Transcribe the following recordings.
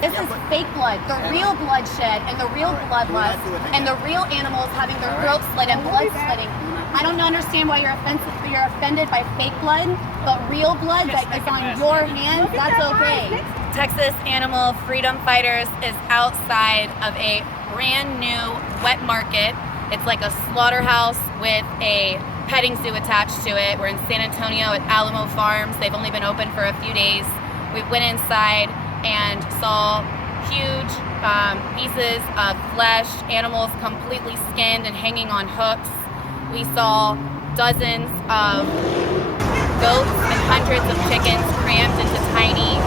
This is fake blood, the real bloodshed and the real bloodlust and the real animals having their throats slit and blood slitting. I don't understand why you're offended by fake blood, but real blood that is on your hands, that's okay. Texas Animal Freedom Fighters is outside of a brand new wet market. It's like a slaughterhouse with a petting zoo attached to it. We're in San Antonio at Alamo Farms. They've only been open for a few days. We went inside and saw huge pieces of flesh, animals completely skinned and hanging on hooks. We saw dozens of goats and hundreds of chickens crammed into tiny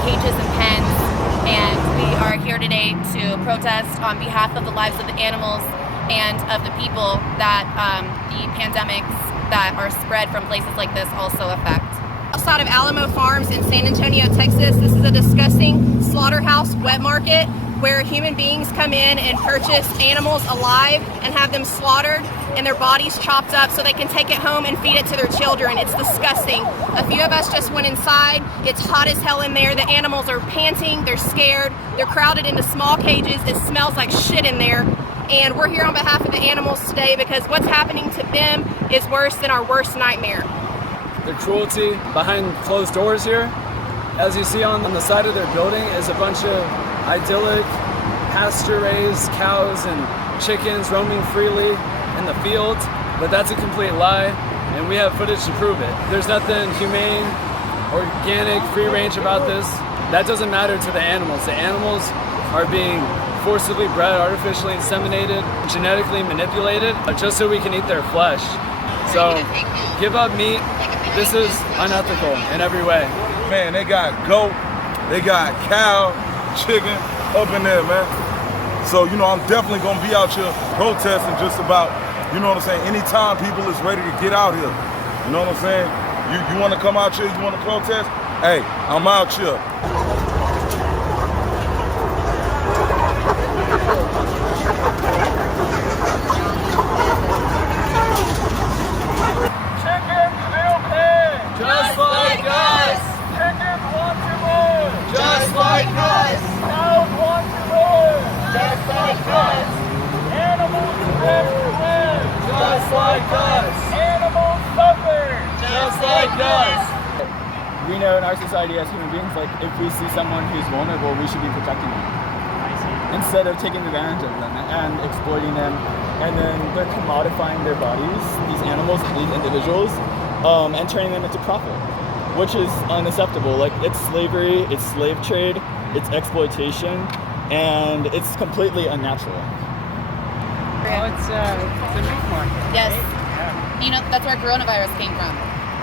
cages and pens. And we are here today to protest on behalf of the lives of the animals and of the people that the pandemics that are spread from places like this also affect. Outside of Alamo Farms in San Antonio, Texas, this is a disgusting slaughterhouse wet market where human beings come in and purchase animals alive and have them slaughtered and their bodies chopped up so they can take it home and feed it to their children. It's disgusting. A few of us just went inside. It's hot as hell in there. The animals are panting, they're scared, they're crowded into small cages. It smells like shit in there. And we're here on behalf of the animals today because what's happening to them is worse than our worst nightmare. The cruelty behind closed doors here, as you see on the side of their building, is a bunch of idyllic pasture-raised cows and chickens roaming freely in the fields, but that's a complete lie, and we have footage to prove it. There's nothing humane, organic, free-range about this. That doesn't matter to the animals. The animals are being forcibly bred, artificially inseminated, genetically manipulated, just so we can eat their flesh. So give up meat. This is unethical in every way. Man, they got goat, they got cow, chicken up in there, man. So, I'm definitely gonna be out here protesting just about, you know what I'm saying, anytime people is ready to get out here. You know what I'm saying? You wanna come out here, you wanna protest? Hey, I'm out here. Just like us! Chickens want to live! Just like us! Cows want to live! Just like us! Animals live to live! Just like us! Animals suffer! Just like us! We know in our society as human beings, like if we see someone who's vulnerable, we should be protecting them. Instead of taking advantage of them and exploiting them, and then they're commodifying their bodies, these animals, these individuals, and turning them into profit, which is unacceptable. Like, it's slavery, it's slave trade, it's exploitation, and it's completely unnatural. Well, it's a meat market. Yes. Yeah. You know, that's where coronavirus came from.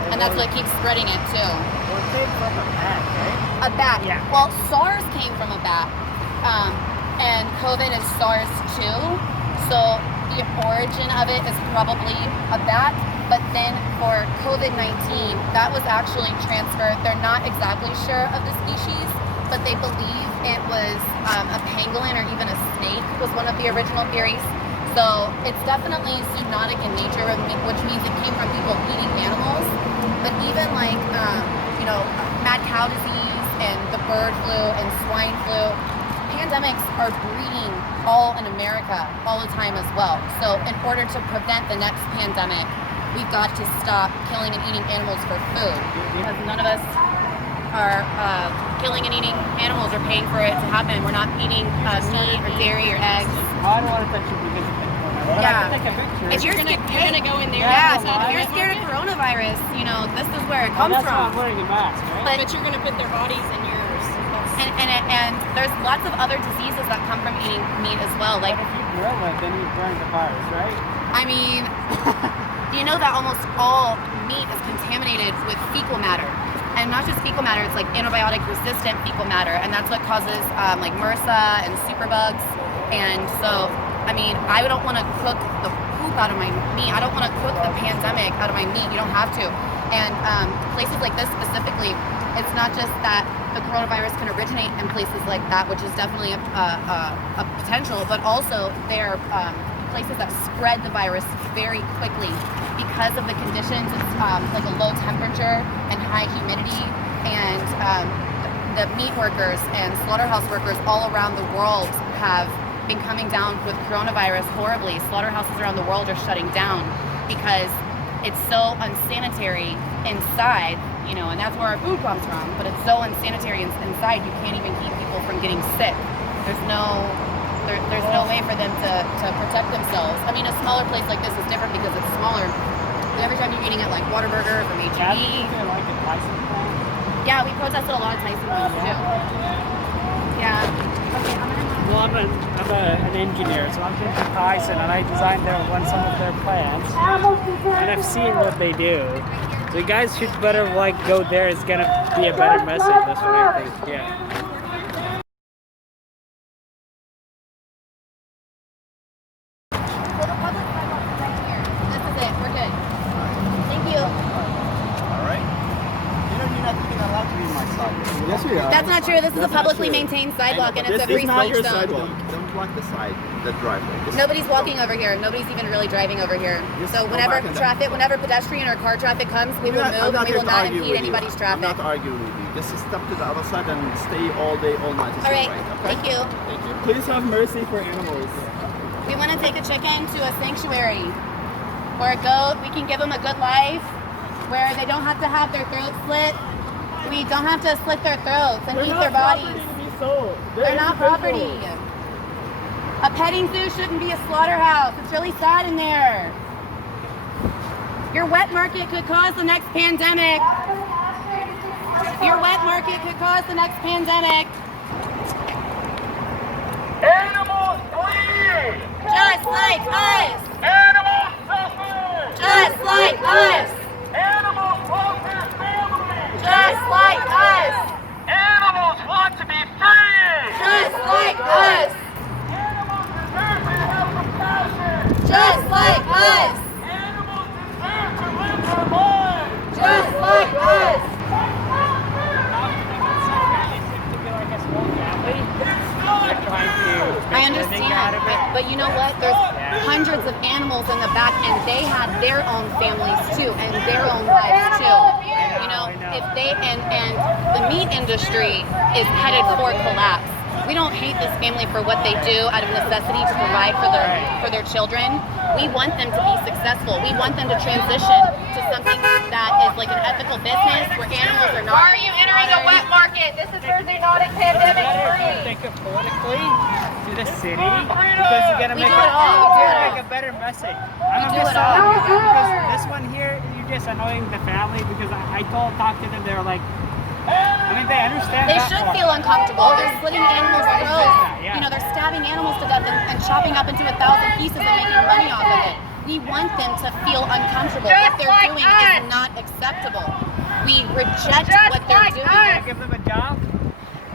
And that's what keeps spreading it too. Well, it came from a bat, right? A bat. Yeah. Well, SARS came from a bat. And COVID is SARS too. So the origin of it is probably a bat. But then for COVID-19, that was actually transferred. They're not exactly sure of the species, but they believe it was a pangolin or even a snake was one of the original theories. So it's definitely zoonotic in nature, which means it came from people eating animals. But even like, mad cow disease and the bird flu and swine flu, pandemics are breeding all in America all the time as well. So in order to prevent the next pandemic, we've got to stop killing and eating animals for food. Because none of us are killing and eating animals or paying for it to happen. We're not eating meat or dairy or eggs. I don't want to touch you because of it. Yeah. Take a picture. If you're gonna go in there, Yeah, if you're scared of coronavirus, this is where it comes that's why I'm from. wearing a mask, right? But you're gonna put their bodies in yours. And there's lots of other diseases that come from eating meat as well. Like, But if you grill it, then you burn the virus, right? I mean, you know that almost all meat is contaminated with fecal matter. And not just fecal matter, it's like antibiotic resistant fecal matter. And that's what causes like MRSA and superbugs. And so, I mean, I don't want to cook the poop out of my meat. I don't want to cook the pandemic out of my meat. You don't have to. And places like this specifically, it's not just that the coronavirus can originate in places like that, which is definitely a potential, but also they're places that spread the virus very quickly because of the conditions. It's like a low temperature and high humidity, and the meat workers and slaughterhouse workers all around the world have been coming down with coronavirus horribly. Slaughterhouses around the world are shutting down because it's so unsanitary inside, you know, and that's where our food comes from, but it's so unsanitary inside, you can't even keep people from getting sick. There's no way for them to protect themselves. I mean, a smaller place like this is different because it's smaller. But every time you're eating at like Whataburger from H-E-B. Yeah, we protested a lot of Tyson foods too. Yeah. Okay, Well, I'm an engineer, so I've been to Tyson and I designed some of their plants, and I've seen what they do. So you guys should better like go there. It's gonna be a better message. That's what I think. Yeah. So the public sidewalk is right here. This is it. We're good. Thank you. All right. You're not even allowed to be in my sidewalk. Yes, we are. That's not true. This is a That's not publicly true. maintained sidewalk, and This it's a free is not speech your zone. sidewalk. Don't block the side, the driveway. Nobody's walking over here. Nobody's even really driving over here. Just So go whenever back and whenever pedestrian or car traffic comes, we will move and we will not impede anybody's I'm traffic. not arguing with you. Just step to the other side and stay all day, all night. It's All right. okay? Thank you. Thank you. Please have mercy for animals. We want to take a chicken to a sanctuary or a goat. We can give them a good life where they don't have to have their throats slit. We don't have to slit their throats and eat their bodies. They're not property. A petting zoo shouldn't be a slaughterhouse. It's really sad in there. Your wet market could cause the next pandemic. Your wet market could cause the next pandemic. Animals bleed! Just like us. Animals suffer! Just like us. Animals love their families! Just like us. Animals want to be free! Just like us. Animals deserve to have compassion! Just like us. Animals deserve to live their lives! Just like us. I understand, but you know what? There's hundreds of animals in the back, and they have their own families too, and their own lives too. You know, if they and the meat industry is headed for collapse. We don't hate this family for what they do out of necessity to provide for their children. We want them to be successful. We want them to transition to something that is like an ethical business where animals are not. Why are you entering a wet market? This is where zoonotic pandemic free. Take it politically to the city because you're gonna We make do it all. We do it all. make a better message. We I'm do just it all. telling you that because this one here, you're just annoying the family because I talked to them. They're like, I mean, they understand. They that should part. feel uncomfortable. They're slitting animals' throats. Yeah. You know, they're stabbing animals to death and chopping up into 1,000 pieces and making money off of it. We want them to feel uncomfortable. What they're doing is not acceptable. We reject what they're doing. Give them a job.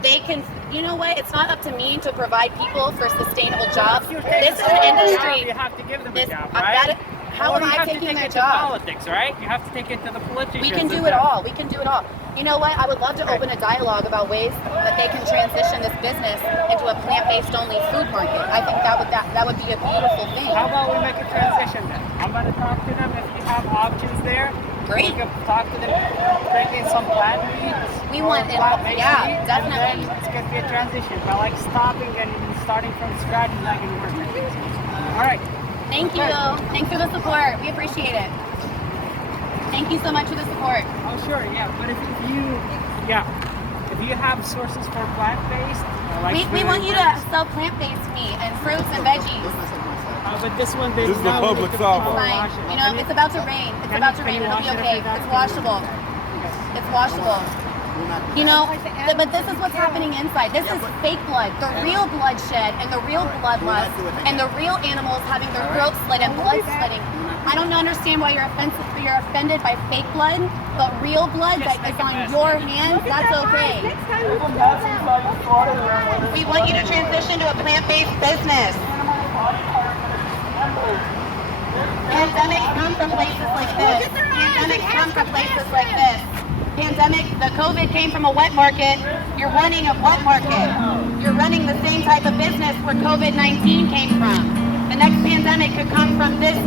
They can, you know what? It's not up to me to provide people for sustainable jobs. You This is an industry. You have to give them a This, job, I've right? gotta- how Or am you I have to taking take their it to job? politics, right? You have to take it to the politicians. We can do and it the- all. We can do it all. You know what? I would love to open a dialogue about ways that they can transition this business into a plant-based only food market. I think that would be a beautiful thing. How about we make a transition then? I'm going to talk to them if you have options there. Great. We can talk to them, bring in some plant meats. We or want it- plant-based yeah, meats, definitely. And then it's going to be a transition. But like stopping and starting from scratch is not going to work. All right. Thank you, though. Thanks for the support. We appreciate it. Thank you so much for the support. Oh, sure, yeah. But if you have sources for plant-based, like We want you to sell plant-based meat and fruits and veggies. but this one they This is the now public need to sidewalk. power Fine. wash it. You know, it's about to rain. It's about to rain. It'll be okay. It's washable. It's washable. You know, but this is what's happening inside. This is fake blood. The real bloodshed and the real bloodlust and the real animals having their throats slit and blood splitting. I don't understand why you're offended by fake blood, but real blood that is on your hands, that's okay. We want you to transition to a plant-based business. Pandemics come from places like this. Pandemics come from places like this. The COVID came from a wet market. You're running a wet market. You're running the same type of business where COVID-19 came from. The next pandemic could come from this